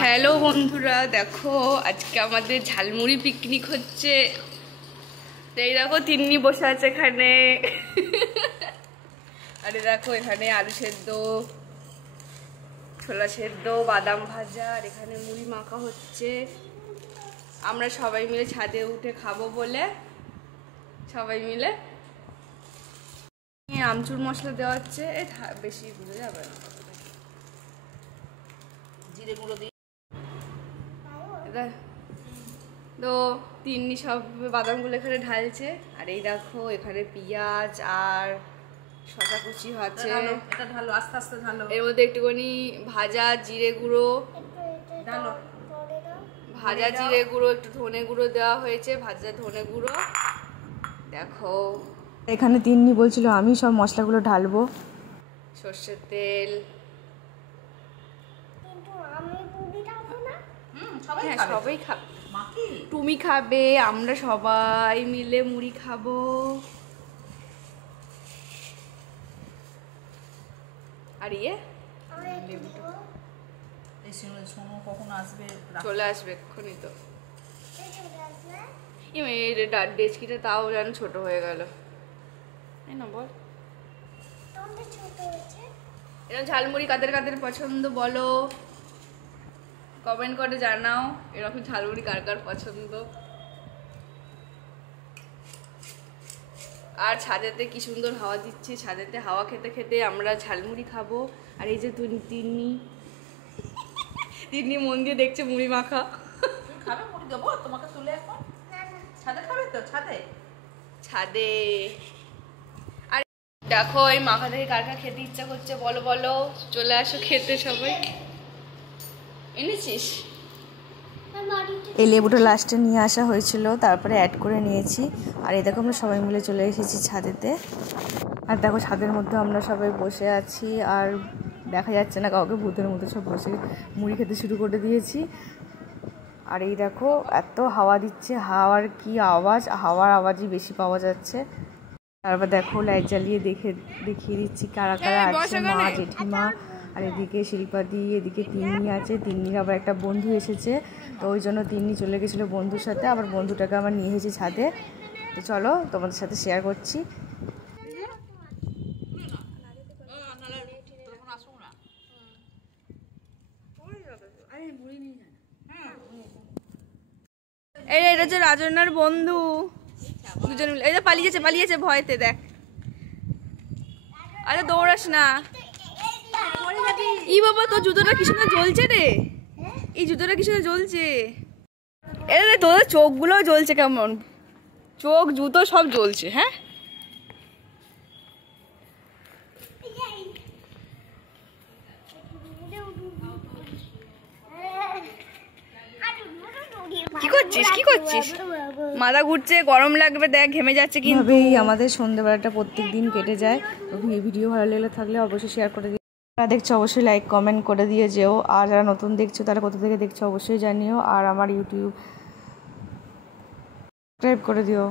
Hello বন্ধুরা, দেখো আজকে আমাদের ঝালমুড়ি পিকনিক হচ্ছে। এই দেখো তিন্নি বসে আছে এখানে। আরে দেখো এখানে আলু সেদ্ধ, ছোলা সেদ্ধ, বাদাম ভাজা, আর এখানে মুড়ি মাখা হচ্ছে। আমরা সবাই মিলে ছাদে উঠে খাবো বলে সবাই মিলে আমচুর মশলা দেওয়া হচ্ছে। বেশি বুঝে যাবে না, জিরে গুঁড়ো দিয়ে তো তিন্নি সব বাদামগুলো এখানে ঢালছে। আর এই দেখো এখানে পেঁয়াজ আর শসা কুচি হচ্ছে, এটা ঢালো, আস্তে আস্তে ঢালো। এর মধ্যে একটুখানি ভাজা জিরে গুঁড়ো, একটু ধনে গুঁড়ো দেওয়া হয়েছে, ভাজা ধনে গুঁড়ো। দেখো এখানে তিন্নি বলছিল আমি সব মশলাগুলো ঢালবো, সর্ষের তেল। সবাই খাবে, তুমি খাবে, আমরা সবাই মিলে মুড়ি খাবো। আর কখন আসবে? চলে আসবে এক্ষুনি। তো ডেচকিটা তাও যেন ছোট হয়ে গেল, তাই না বল? এরকম ঝালমুড়ি কাদের কাদের পছন্দ বলো, কমেন্ট করে জানাও এরকম ঝালমুড়ি কার কার পছন্দ। আর ছাদেতে কি সুন্দর হাওয়া দিচ্ছে, ছাদেতে হাওয়া খেতে খেতে আমরা ঝালমুড়ি খাবো। আর এই যে তিন্নি মন দিয়ে দেখছে মুড়ি মাখা। খাবে মুড়ি দেবো তোমাকে তুলে এখন? ছাদে খাবে তো? ছাদে। আর দেখো এই মাখা থেকে কার কার খেতে ইচ্ছা করছে বলো বলো, চলে আসো খেতে সবাই। এনেছিস? এই লেবুটা লাস্টে নিয়ে আসা হয়েছিল, তারপরে অ্যাড করে নিয়েছি। আর এই দেখো আমরা সবাই মিলে চলে এসেছি ছাদেতে। আর দেখো ছাদের মধ্যে আমরা সবাই বসে আছি, আর দেখা যাচ্ছে না কাউকে, ভূতের মতো সব বসে মুড়ি খেতে শুরু করে দিয়েছি। আর এই দেখো এত হাওয়া দিচ্ছে, হাওয়ার কি আওয়াজ, হাওয়ার আওয়াজই বেশি পাওয়া যাচ্ছে। তারপর দেখো লাইট জ্বালিয়ে দেখিয়ে দিচ্ছি কারা কারা আছে, মা জেঠিমা, আর এদিকে শিল্পাদি, এদিকে তিন্নি আছে। তিন্নির আবার একটা বন্ধু এসেছে, তো ওই জন্য তিন্নি চলে গেছিলো বন্ধুর সাথে, আবার বন্ধুটাকে আমার নিয়ে এসেছি ছাদে। তো চলো তোমাদের সাথে শেয়ার করছি। এটা হচ্ছে রাজনার বন্ধু, দুজন মিলে। এই যে পালিয়েছে ভয়তে, দেখ। আরে দৌড়াস না। ই বাবা, তোর জুতোটা কি সুন্দর জ্বলছে রে, এই জুতোটা কি সুন্দর জ্বলছে। এ রে তোদের চোখগুলো জ্বলছে কেমন, চোখ জুতো সব জ্বলছে। হ্যাঁ কি করছিস? মাথা ঘুরছে, গরম লাগবে, দেখ ঘেমে যাচ্ছে। কিন্তু আমাদের সন্ধ্যেবেলাটা প্রত্যেক দিন কেটে যায়। তো ভিডিও ভালো লেগে থাকলে অবশ্যই শেয়ার করে দিও, যারা দেখছো অবশ্যই লাইক কমেন্ট করে দিয়ে যেও। আর যারা নতুন দেখছো তারা কোথা থেকে দেখছো অবশ্যই জানিও। আর আমার ইউটিউব সাবস্ক্রাইব করে দিও।